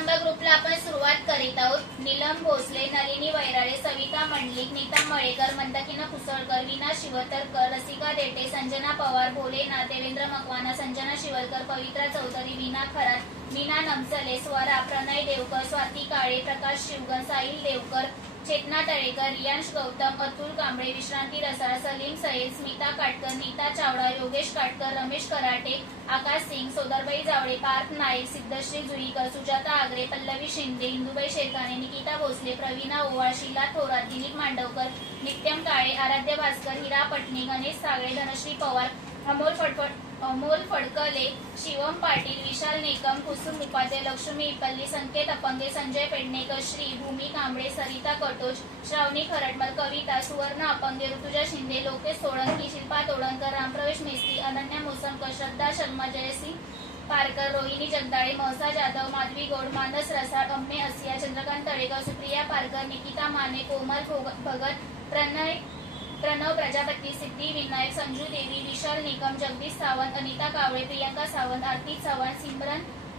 Number ग्रुपला आपण सुरुवात करीत आहोत. नीलम भोसले, नलिनी वैराळे, सविता मंडलिक, नीता मळेकर, मंदाकिनी कुसळकर, वीणा शिवतरकर, रसिका देटे, संजना पवार, भोलेनाथ, देवेंद्र मकवाना, संजना शिवलकर, पवित्रा चौधरी, वीणा खरात, मीना नमचले, स्वरा, प्रणय देवकर, स्वाती काळे, प्रकाश शिवगण, साहिल देवकर, चेतना तळेकर, रियांश गौतम, अतुल कांबळे, विश्रांती रसाळ, सलीम सय्यद, स्मिता काटकर, नीता चावडा, योगेश काटकर, रमेश कराटे, आकाश सिंग, सोदरबाई जावळे, पार्थ नाईक, सिद्धश्री जुईकर, सुजाता आगरे, पल्लवी शिंदे, इंदुबाई शेरकाने, निकिता भोसले, प्रवीणा ओवाळ, शीला थोरात, दिलीप मांडवकर, नित्यम काळे, आराध्य भास्कर, हिरा पटणी, गणेश सागळे, धनश्री पवार, अमोल फडकले, शिवम पाटील, विशाल नेकम, कुसुम उपाध्याय, लक्ष्मी इपल्ली, संकेत अपंगे, संजय पेडणेकर, श्री, भूमी कांबळे, सरिता कटोच, श्रावणी खरटमल, कविता, सुवर्ण अपंगे, ऋतुजा शिंदे, लोकेश सोळंकी, शिल्पा तोडणकर, रामप्रवेश मेस्त्री, अनन्या मोसमकर, श्रद्धा शर्मा, जयसिंग पारकर, रोहिणी जगदाळे, महसा जाधव, माधवी गौड, मानस रसाळ, अम्मे असिया, चंद्रकांत तळेकर, सुप्रिया पारकर, निकिता माने, कोमल भगत, प्रणव प्रजापती, सिद्धी विनायक, संजू देवी, विशाल निकम, जगदीश सावंत, अनिता कावळे, प्रियंका सावंत, आरती चव्हाण,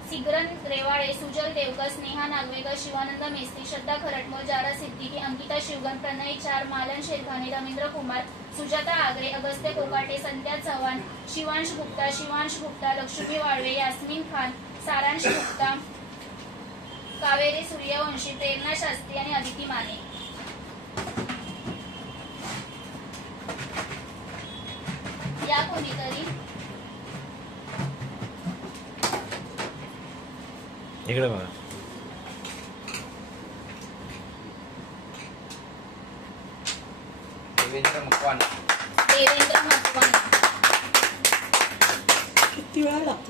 सिग्रन रेवाळे, सुजल देवकर, स्नेहा नागवेकर, शिवानंद मेस्त्री, श्रद्धा खरटमोल, जारा सिद्दीकी, अंकिता शिवगण, प्रणय चार, मालन शेरखाने, रवींद्र कुमार, सुजाता आगरे, अगस्त्य कोकाटे, संध्या चव्हाण, शिवांश गुप्ता, लक्ष्मी वाळवे, यास्मिन खान, सारांश गुप्ता, कावेरी सूर्यवंशी, प्रेरणा शास्त्री आणि अदिती माने. या कोणीतरी इकडे बघा. देवेंद्र मकवाना. किती वेळा लागतो?